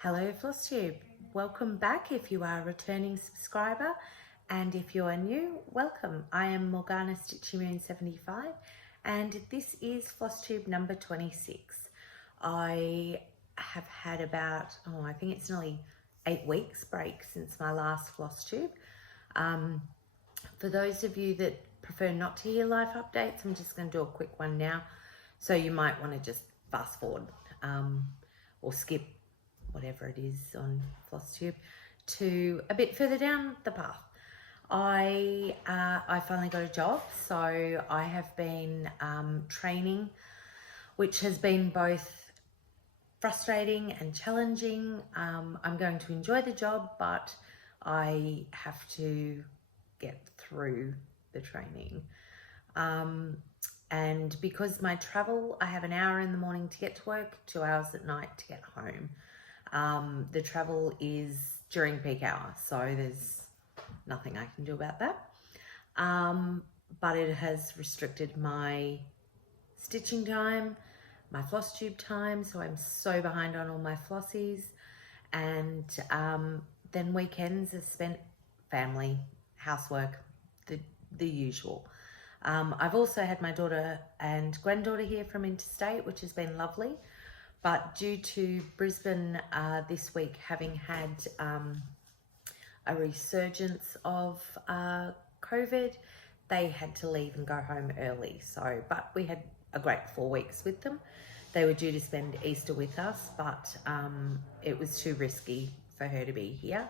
Hello FlossTube, welcome back if you are a returning subscriber, and if you are new, welcome. I am Morgana Stitchy Moon 75 and this is FlossTube number 26. I have had about, I think it's nearly 8 weeks break since my last FlossTube. For those of you that prefer not to hear live updates, I'm just going to do a quick one now. So you might want to just fast forward or skip whatever it is on FlossTube to a bit further down the path. I finally got a job, so I have been training, which has been both frustrating and challenging. I'm going to enjoy the job, but I have to get through the training. And because my travel, I have an hour in the morning to get to work, 2 hours at night to get home. The travel is during peak hour, so there's nothing I can do about that. But it has restricted my stitching time, my floss tube time, so I'm so behind on all my flossies. And then weekends are spent family, housework, the usual. I've also had my daughter and granddaughter here from interstate, which has been lovely. But due to Brisbane this week having had a resurgence of COVID, they had to leave and go home early. So, but we had a great 4 weeks with them. They were due to spend Easter with us, but it was too risky for her to be here.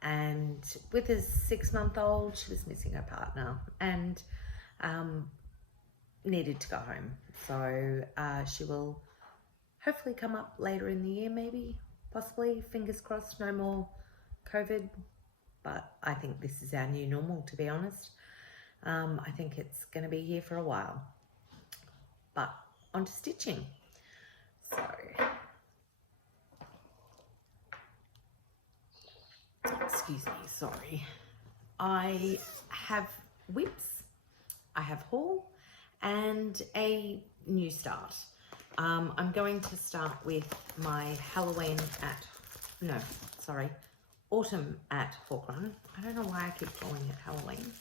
And with a 6-month-old, she was missing her partner and needed to go home. So she will hopefully come up later in the year, maybe, possibly, fingers crossed, no more COVID. But I think this is our new normal, to be honest. I think it's going to be here for a while. But on to stitching. So, excuse me, sorry. I have WIPS, I have haul, and a new start. I'm going to start with my autumn at Hawk Run. I don't know why I keep calling it Halloween.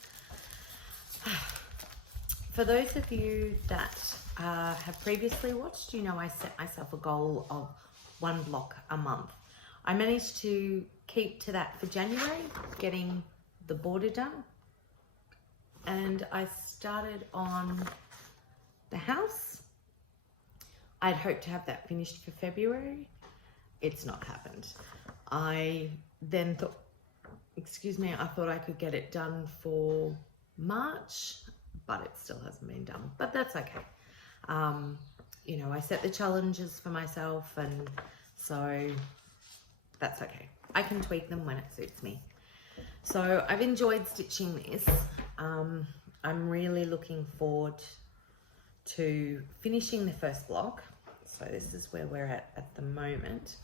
For those of you that have previously watched, you know I set myself a goal of 1 block a month. I managed to keep to that for January, getting the border done. And I started on the house. I'd hoped to have that finished for February. It's not happened. I then thought, I thought I could get it done for March, but it still hasn't been done, but that's okay. You know, I set the challenges for myself, and so that's okay. I can tweak them when it suits me. So I've enjoyed stitching this. I'm really looking forward to finishing the first block. So this is where we're at the moment.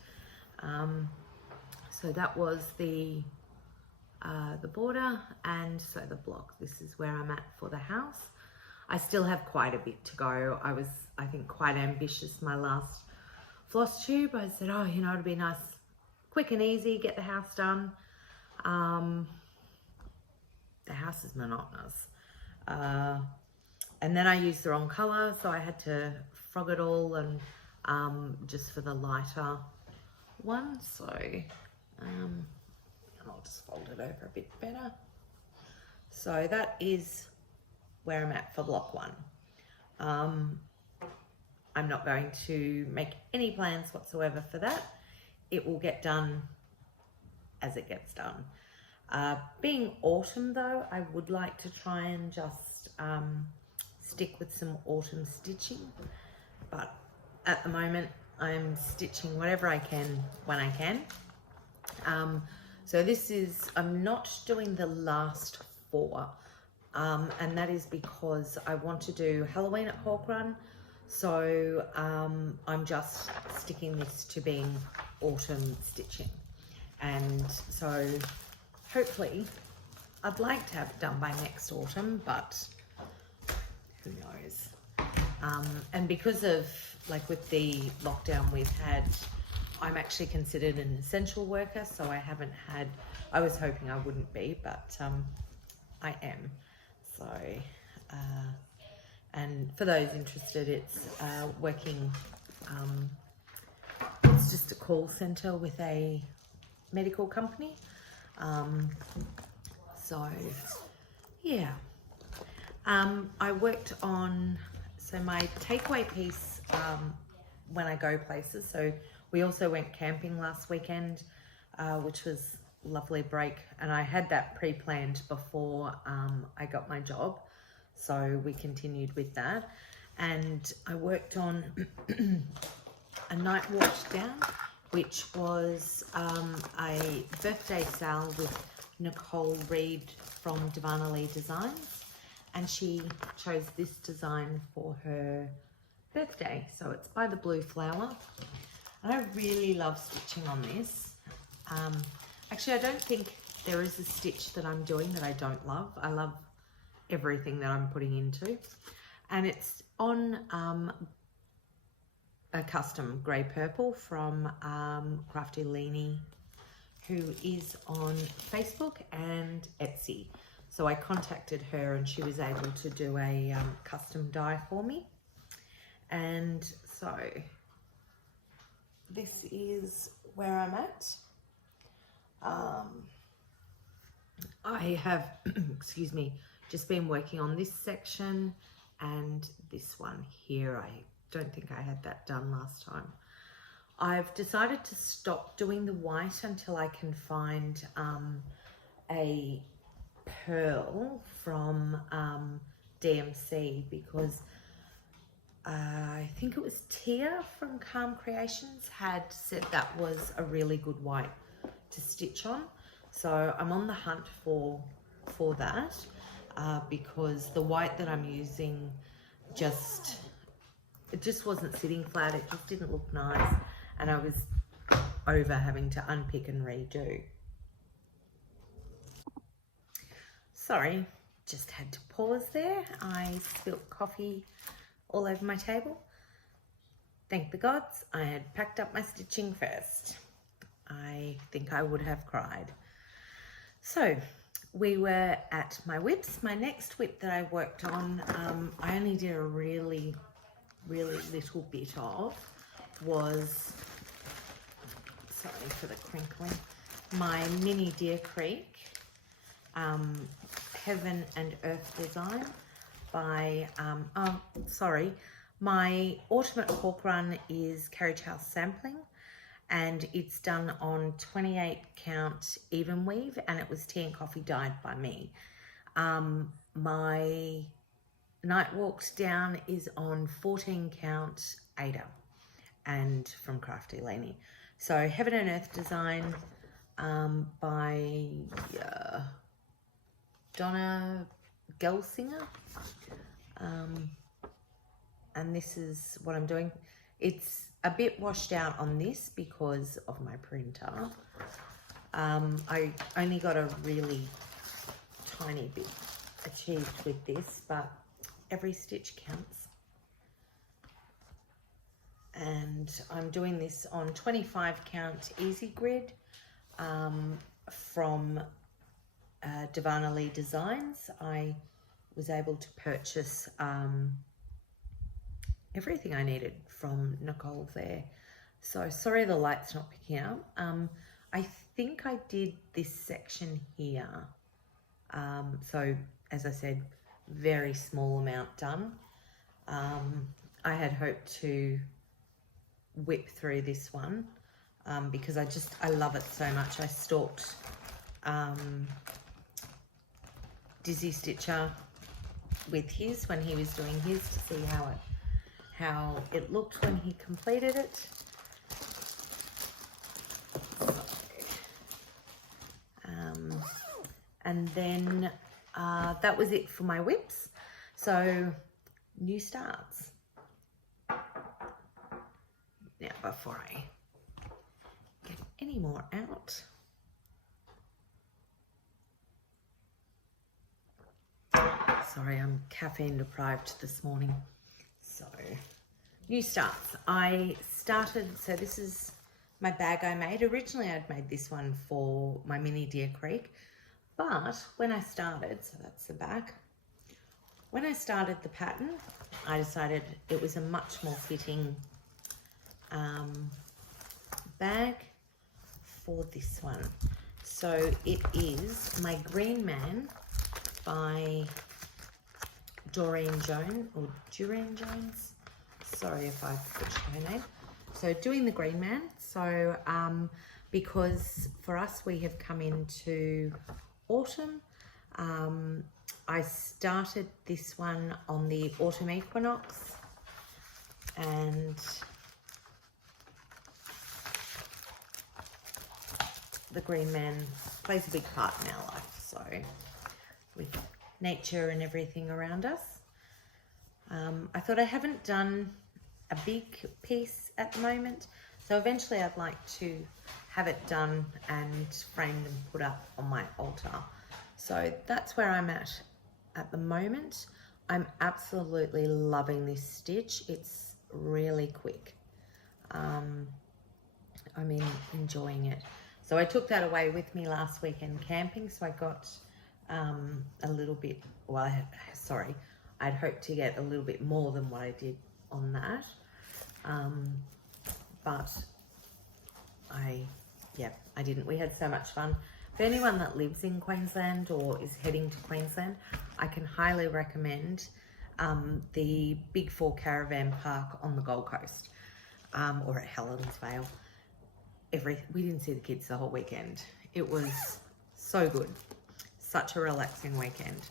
So that was the border, and so the block. This is where I'm at for the house. I still have quite a bit to go. I was, I think, quite ambitious my last floss tube. I said, oh, you know, it'd be nice, quick and easy, get the house done. The house is monotonous. And then I used the wrong color, so I had to frog it all and just for the lighter one. So I'll just fold it over a bit better. So that is where I'm at for block 1. I'm not going to make any plans whatsoever for that. It will get done as it gets done. Being autumn though, I would like to try and just stick with some autumn stitching, but at the moment I'm stitching whatever I can when I can. So this is, I'm not doing the last 4, and that is because I want to do Halloween at Hawk Run. So I'm just sticking this to being autumn stitching, and so hopefully I'd like to have it done by next autumn, but who knows. And because of, like, with the lockdown we've had, I'm actually considered an essential worker, so I haven't had, I was hoping I wouldn't be, but I am. So, and for those interested, it's working, it's just a call centre with a medical company. So, yeah. I worked on, so my takeaway piece when I go places. So we also went camping last weekend, which was a lovely break. And I had that pre-planned before I got my job. So we continued with that. And I worked on a night wash down, which was a birthday sale with Nicole Reed from Durene Designs. And she chose this design for her birthday. So it's by the Blue Flower. And I really love stitching on this. Actually, I don't think there is a stitch that I'm doing that I don't love. I love everything that I'm putting into. And it's on a custom grey purple from Crafty Leanie, who is on Facebook and Etsy. So I contacted her and she was able to do a custom die for me. And so this is where I'm at. I have, excuse me, just been working on this section and this one here. I don't think I had that done last time. I've decided to stop doing the white until I can find a pearl from DMC, because I think it was Tia from Calm Creations had said that was a really good white to stitch on. So I'm on the hunt for that because the white that I'm using it just wasn't sitting flat. It just didn't look nice, and I was over having to unpick and redo. Sorry, just had to pause there. I spilt coffee all over my table. Thank the gods, I had packed up my stitching first. I think I would have cried. So we were at my WIPS. My next WIP that I worked on, I only did a really little bit of, was, sorry for the crinkling, my mini Deer Creek Heaven and Earth design by, my Ultimate Hawk Run is Carriage House Sampling, and it's done on 28 count even weave, and it was tea and coffee dyed by me. My Night Walks Down is on 14 count Ada and from Crafty Leanie. So Heaven and Earth design by Donna Gelsinger, and this is what I'm doing. It's a bit washed out on this because of my printer. I only got a really tiny bit achieved with this, but every stitch counts. And I'm doing this on 25 count easy grid from Durene Designs. I was able to purchase everything I needed from Nicole there. So sorry the light's not picking up. I think I did this section here. So as I said, very small amount done. I had hoped to whip through this one because I love it so much. I stalked Dizzy Stitcher with his when he was doing his to see how it looked when he completed it. And then that was it for my WIPs. So new starts. Now before I get any more out, sorry, I'm caffeine deprived this morning. So new starts. I started, so this is my bag I made. Originally I'd made this one for my mini Deer Creek, but when I started, so that's the back, when I started the pattern, I decided it was a much more fitting bag for this one. So it is my Green Man by Durene Jones. Sorry if I butchered her name. So doing the Green Man. So because for us we have come into autumn, I started this one on the autumn equinox, and the Green Man plays a big part in our life. So with nature and everything around us, I thought I haven't done a big piece at the moment, so eventually I'd like to have it done and framed and put up on my altar. So that's where I'm at the moment. I'm absolutely loving this stitch. It's really quick. I'm enjoying it. So I took that away with me last weekend camping, so I got a little bit, well, I'd hoped to get a little bit more than what I did on that. But I didn't. We had so much fun. For anyone that lives in Queensland or is heading to Queensland, I can highly recommend the Big 4 Caravan Park on the Gold Coast, or at Helens Vale. We didn't see the kids the whole weekend. It was so good. Such a relaxing weekend.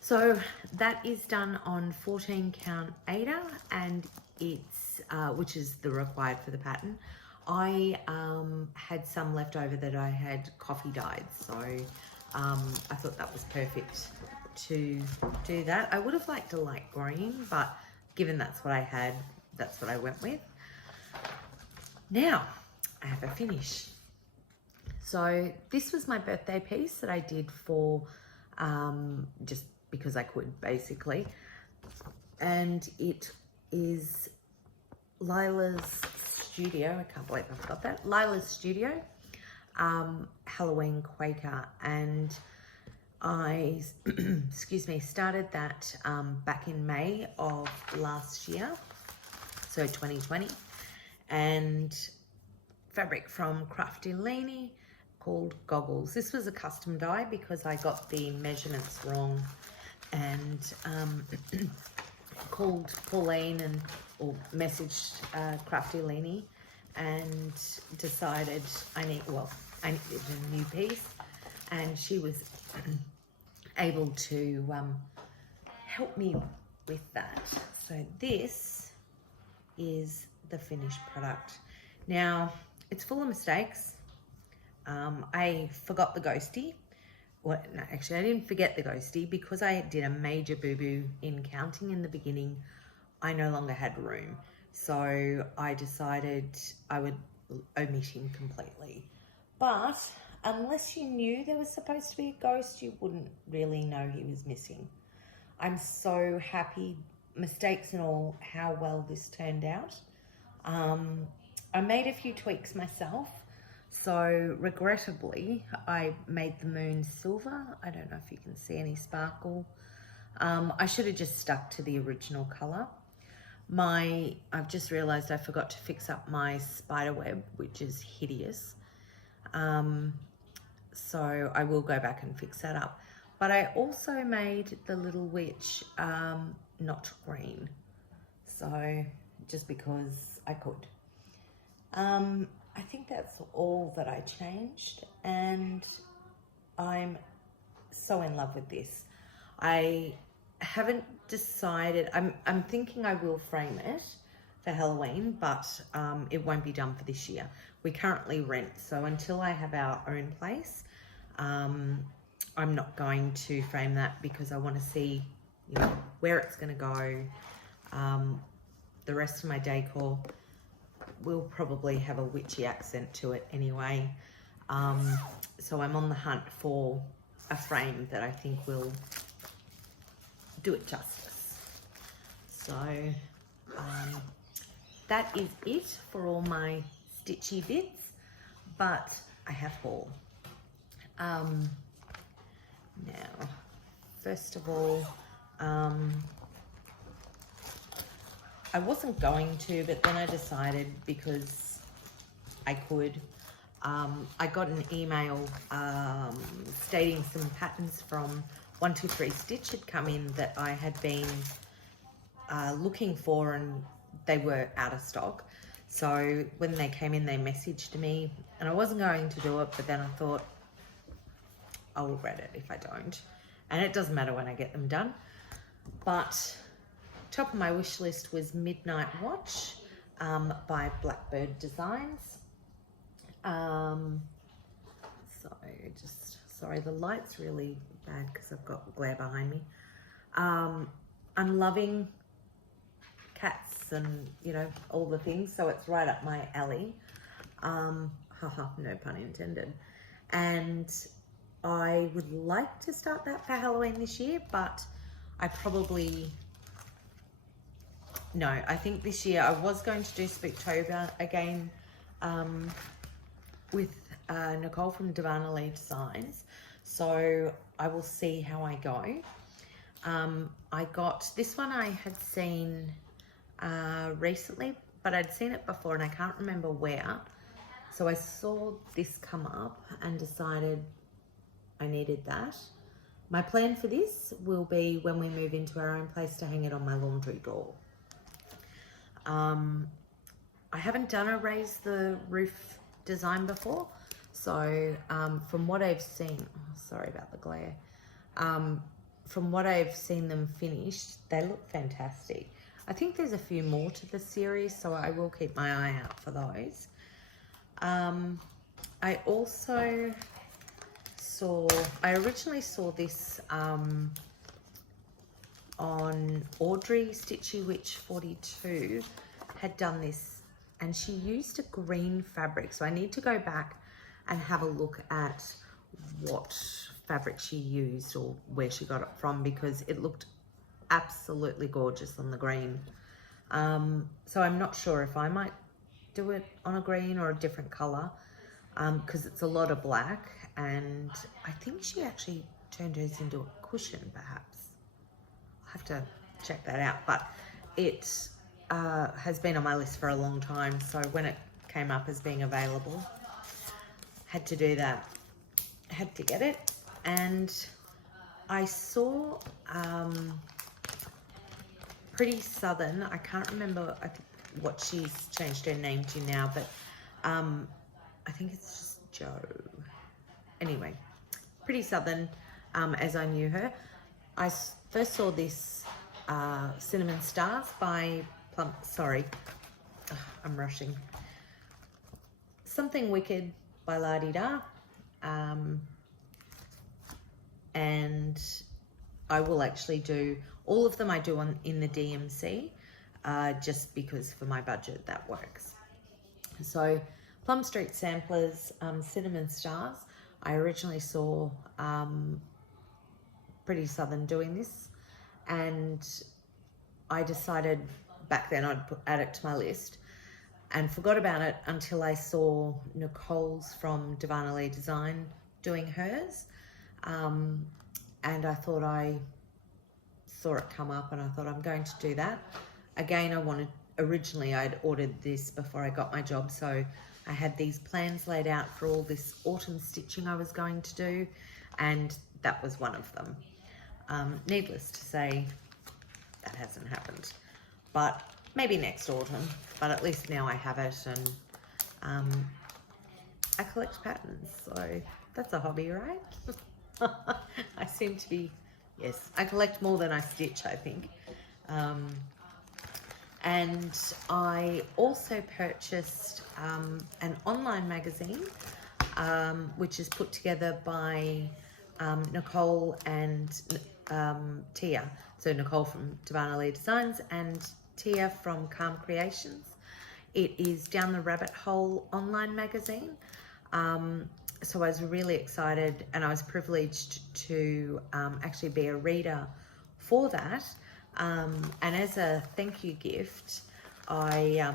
So that is done on 14 count Ada, and it's which is the required for the pattern. I had some left over that I had coffee dyed, so I thought that was perfect to do that. I would have liked a light green, but given that's what I had, that's what I went with. Now I have a finish. So this was my birthday piece that I did for just because I could, basically, and it is Lila's Studio. I can't believe I forgot that. Lila's Studio Halloween Quaker, and I started that back in May of last year, so 2020, and fabric from Crafty Leanie called Goggles. This was a custom dye because I got the measurements wrong, and called Pauline or messaged Crafty Leanie and decided I needed a new piece, and she was able to help me with that. So this is the finished product. Now it's full of mistakes. I forgot the ghostie. Well, no, actually I didn't forget the ghostie, because I did a major boo-boo in counting in the beginning. I no longer had room, so I decided I would omit him completely. But unless you knew there was supposed to be a ghost, you wouldn't really know he was missing. I'm so happy, mistakes and all, how well this turned out. I made a few tweaks myself. So regrettably, I made the moon silver. I don't know if you can see any sparkle. I should have just stuck to the original color. I've just realized I forgot to fix up my spider web, which is hideous. So I will go back and fix that up. But I also made the little witch not green. So just because I could. I think that's all that I changed, and I'm so in love with this. I haven't decided. I'm thinking I will frame it for Halloween, but it won't be done for this year. We currently rent, so until I have our own place, I'm not going to frame that, because I want to see, where it's going to go. The rest of my decor will probably have a witchy accent to it anyway. So I'm on the hunt for a frame that I think will do it justice. So that is it for all my stitchy bits, but I have haul. Now, first of all, I wasn't going to, but then I decided because I could. I got an email stating some patterns from 123 Stitch had come in that I had been looking for, and they were out of stock. So when they came in, they messaged me, and I wasn't going to do it, but then I thought I will read it if I don't, and it doesn't matter when I get them done. But top of my wish list was Midnight Watch by Blackbird Designs. Sorry, the light's really bad because I've got glare behind me. I'm loving cats and, you know, all the things, so it's right up my alley. No pun intended. And I would like to start that for Halloween this year, but I probably... No, I think this year I was going to do Spooktober again with Nicole from Durene Designs. So I will see how I go. I got this one I had seen recently, but I'd seen it before and I can't remember where. So I saw this come up and decided I needed that. My plan for this will be when we move into our own place to hang it on my laundry door. I haven't done a raise the roof design before, so from what I've seen, sorry about the glare, from what I've seen them finished, they look fantastic. I think there's a few more to the series, so I will keep my eye out for those. I also I originally saw this on Audrey Stitchy Witch 42 had done this, and she used a green fabric, so I need to go back and have a look at what fabric she used or where she got it from, because it looked absolutely gorgeous on the green. So I'm not sure if I might do it on a green or a different color, because it's a lot of black, and I think she actually turned hers into a cushion perhaps. I'll have to check that out, but it has been on my list for a long time, so when it came up as being available, had to do that, had to get it. And I saw Pretty Southern, I can't remember what she's changed her name to now, but I think it's just Joe. Anyway, Pretty Southern, as I knew her. I first saw this Cinnamon Stars by Plum, sorry, I'm rushing. Something Wicked by La Di Da. And I will actually do, all of them I do in the DMC, just because for my budget that works. So Plum Street Samplers, Cinnamon Stars. I originally saw Pretty Southern doing this, and I decided back then I'd add it to my list and forgot about it until I saw Nicole's from Durene Design doing hers. And I thought, I saw it come up and I thought I'm going to do that. Again, originally I'd ordered this before I got my job, so I had these plans laid out for all this autumn stitching I was going to do, and that was one of them. Needless to say, that hasn't happened, but maybe next autumn, but at least now I have it, and I collect patterns, so that's a hobby, right? I seem to be, yes, I collect more than I stitch, I think. And I also purchased an online magazine, which is put together by Nicole and Tia. So Nicole from Durene Designs and Tia from Calm Creations. It is Down the Rabbit Hole online magazine. So I was really excited, and I was privileged to actually be a reader for that. And as a thank you gift, sorry, I'll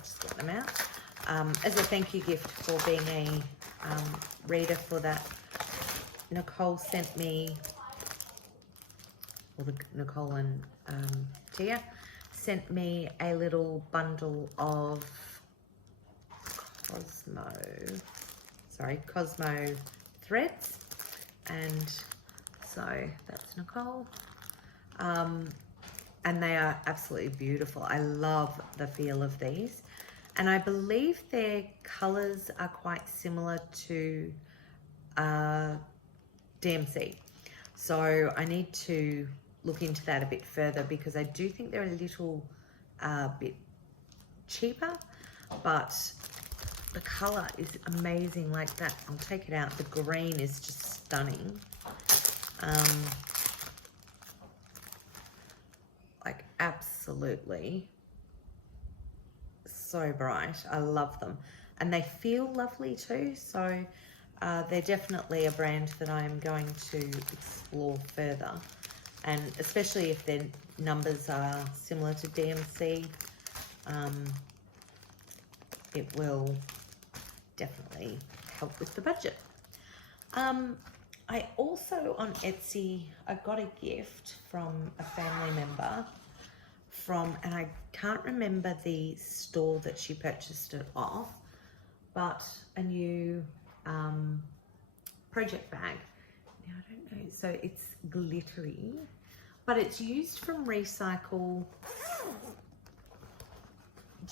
just get them out. as a thank you gift for being a reader for that. Nicole sent me, or Nicole and Tia sent me a little bundle of Cosmo threads, and so that's Nicole. And they are absolutely beautiful. I love the feel of these, and I believe their colors are quite similar to DMC, so I need to look into that a bit further, because I do think they're a little bit cheaper, but the color is amazing. Like that, I'll take it out, the green is just stunning. Like absolutely so bright. I love them, and they feel lovely too, so they're definitely a brand that I'm going to explore further, and especially if their numbers are similar to DMC, it will definitely help with the budget. I also, on Etsy, I got a gift from a family member and I can't remember the store that she purchased it off, but a new project bag. Now, I don't know, so it's glittery, but it's used from recycle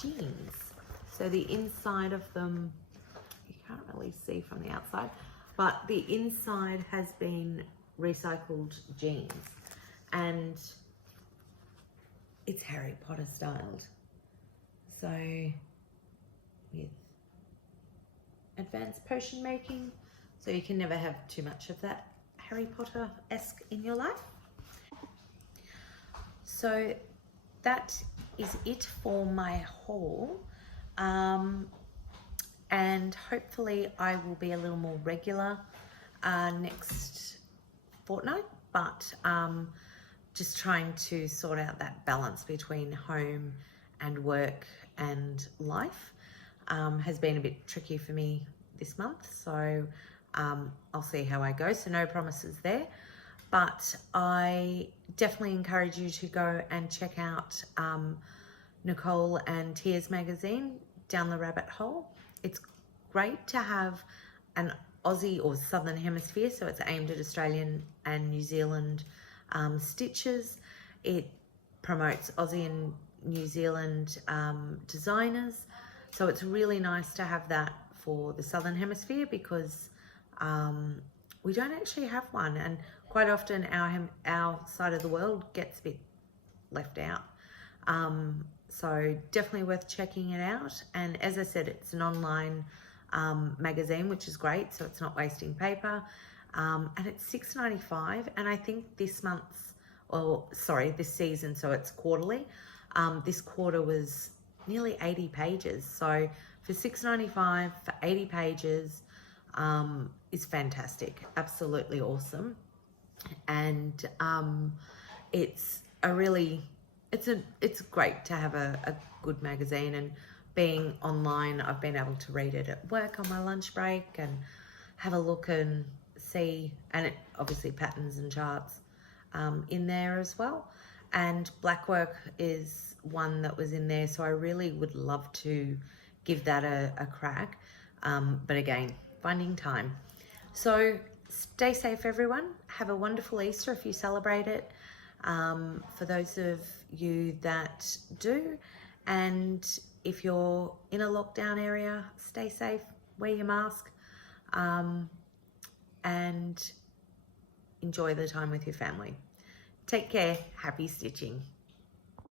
jeans. So the inside of them, you can't really see from the outside, but the inside has been recycled jeans, and it's Harry Potter styled. So with advanced potion making, so you can never have too much of that Harry Potter-esque in your life. So that is it for my haul. And hopefully I will be a little more regular next fortnight, but just trying to sort out that balance between home and work and life has been a bit tricky for me this month, so I'll see how I go, so no promises there. But I definitely encourage you to go and check out Nicole and Tia's magazine, Down the Rabbit Hole. It's great to have an Aussie or Southern Hemisphere, so it's aimed at Australian and New Zealand stitches. It promotes Aussie and New Zealand designers, so it's really nice to have that for the Southern Hemisphere, because we don't actually have one, and quite often our side of the world gets a bit left out. So definitely worth checking it out. And as I said, it's an online magazine, which is great, so it's not wasting paper. And it's $6.95, and I think this season, so it's quarterly, this quarter was nearly 80 pages. So for $6.95 for 80 pages is fantastic, absolutely awesome. And it's great to have a good magazine, and being online, I've been able to read it at work on my lunch break and have a look and see, and it obviously patterns and charts in there as well. And Blackwork is one that was in there, so I really would love to give that a crack, but again, finding time. So stay safe, everyone. Have a wonderful Easter if you celebrate it. For those of you that do, and if you're in a lockdown area, stay safe, wear your mask, and enjoy the time with your family. Take care. Happy stitching.